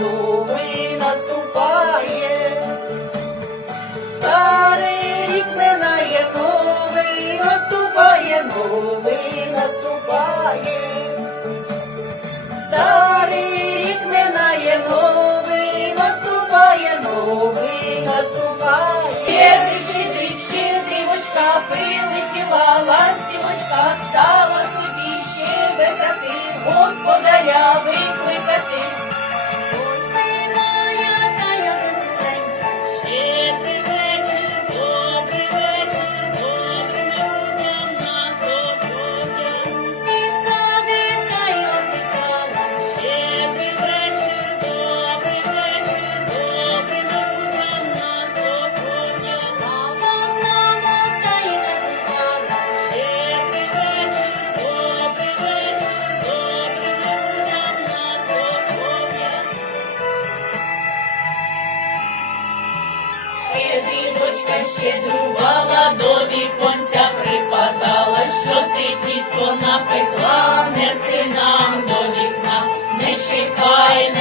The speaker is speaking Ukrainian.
the way. щедріночка щедрувала, до віконця припадала, що ти, тітко, напекла, неси нам до вікна, не щипай, не